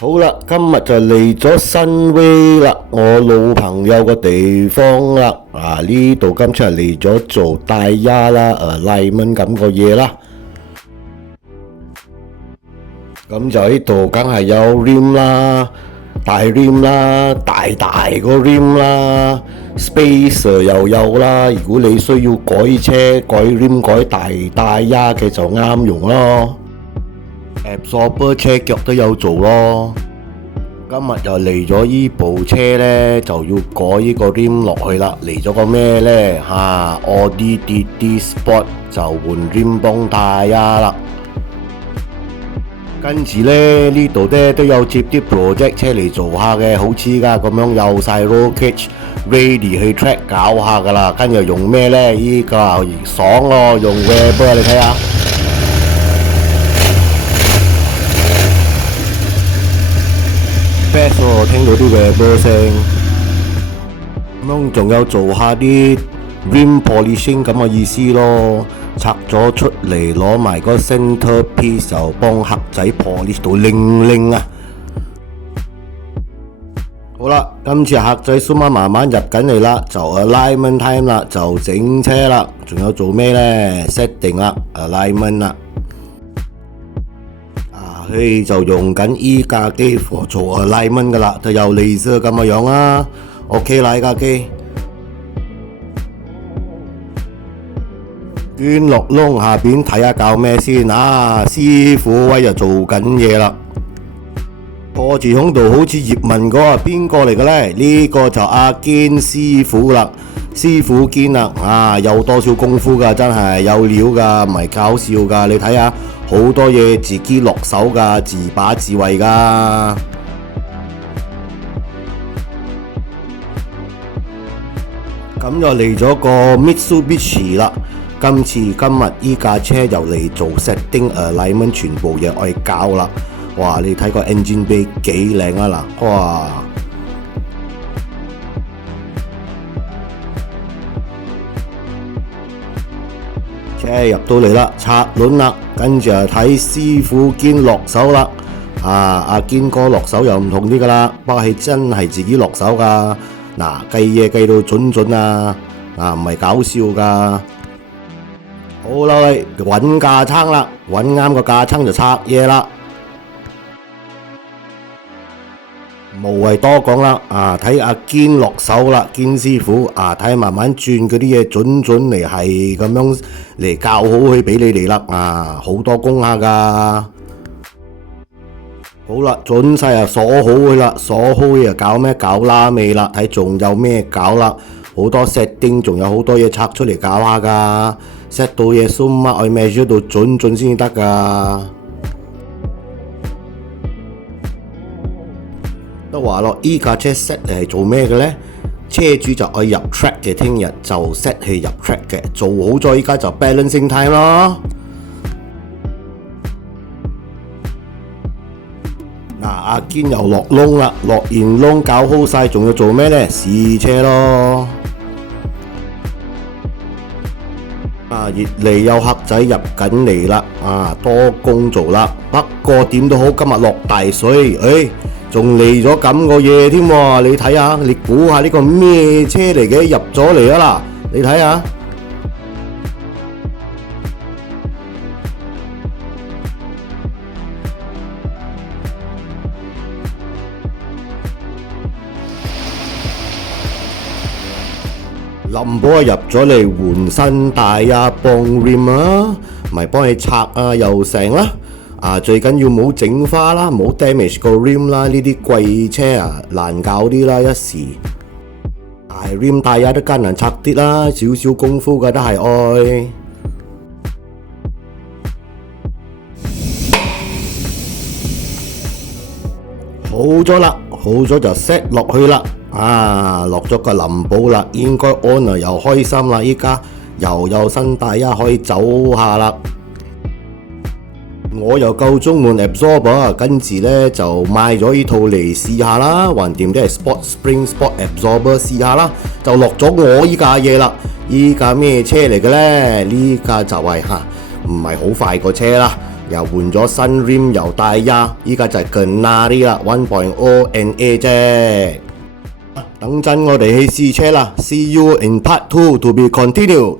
好啦，今日就嚟咗新威啦，我老朋友個地方啦。呢度今次係嚟咗做大丫啦，alignment咁個嘢啦。咁就呢度梗係有 rim 啦，大 rim 啦，大個 rim 啦，spacer 又有啦。如果你需要改車、改 rim、改大丫嘅就啱用咯。absorber 車腳都有做咯。今日又嚟咗依部車呢，就要改呢個 rim 落去啦。嚟咗個咩呢？Audi TT Sport 就換 rim 幫大丫啦。跟住呢度呢都有接啲 project 車嚟做下嘅，好似依家咁樣有晒 roll cage ready 去 track 搞下噶啦。跟住用咩呢？依個爽咯，用 Weber 你睇下。best 喎，聽到啲 Weber 聲。咁樣仲有做下啲 rim polishing 咁嘅意思咯。拆咗出嚟，攞埋個 center piece 就幫客仔 polish 到靚靚啊！好啦，今次客仔蘇媽慢慢入緊嚟啦，就 alignment time 啦，就整車啦。仲有做咩呢？ setting 啦 ，alignment 啦。佢就用緊依架機做 alignment 噶啦，就有 laser 咁嘅樣啦。OK 啦，依架機。捐落窿下邊睇下搞咩先啊！師傅威就做緊嘢啦。坐住響度好似葉問嗰個邊個嚟嘅呢？呢個就阿堅師傅啦，師傅堅啦有多少功夫噶，真係有料噶，唔係搞笑噶。你睇下好多嘢自己落手噶，自把自為噶。咁又嚟咗個 Mitsubishi 啦。今日依架車又嚟做 setting alignment， 全部嘢愛搞啦。哇！你睇個 engine bay 幾靚啊嗱，哇！車入到嚟啦，拆輪啦，跟住睇師傅堅落手啦。阿堅哥落手又唔同啲噶啦，不過係真係自己落手噶。計嘢計到準啊，唔係搞笑噶。好啦，揾架撐啦，揾啱個架撐就拆嘢啦。無謂多講啦，睇阿堅落手啦，堅師傅睇慢慢轉嗰啲嘢準嚟，係咁樣嚟教好佢俾你哋啦，好多功下噶。好啦，準晒鎖好佢啦，鎖好佢搞咩？搞拉尾啦，睇仲有咩搞啦？好多 setting， 仲有好多嘢拆出嚟搞下噶。set 到嘢 zoom 啊，我 measure 到準先得噶。都話咯，依架車 set 係做咩嘅呢？車主就愛入 track 嘅，聽日就 set 係入 track 嘅，做好咗依家就 balancing time 咯。阿堅又落窿啦，落完窿搞好晒，仲要做咩呢？試車咯。越嚟有客仔入緊嚟啦，多工做啦。不過點都好，今日落大水，仲嚟咗咁個嘢添喎。你睇下，你估下呢個咩車嚟嘅？入咗嚟啊啦，你睇下。林寶入咗嚟換新大丫幫 rim 啊，咪幫你拆又成啦。最緊要冇整花啦，冇 damage 個 rim 啦。呢啲貴車難搞啲啦，一時rim 大丫都艱難拆啲啦，少少功夫嘅都係愛。好咗啦，好咗就 set 落去啦。落咗個林寶啦，應該 owner 又開心啦，依家又有新大丫可以走下啦。我又夠鍾滿 absorber， 跟住呢就買咗呢套嚟試下啦，橫掂都係 Spring Sport absorber 試下啦，就落咗我依架嘢啦。依架咩車嚟嘅呢？呢架就係唔係好快個車啦。又換咗新 rim 又大呀，依家就係Ganari啦 1.0 NA 啫。等陣我哋去試車啦 ，See you in part 2 to be continued。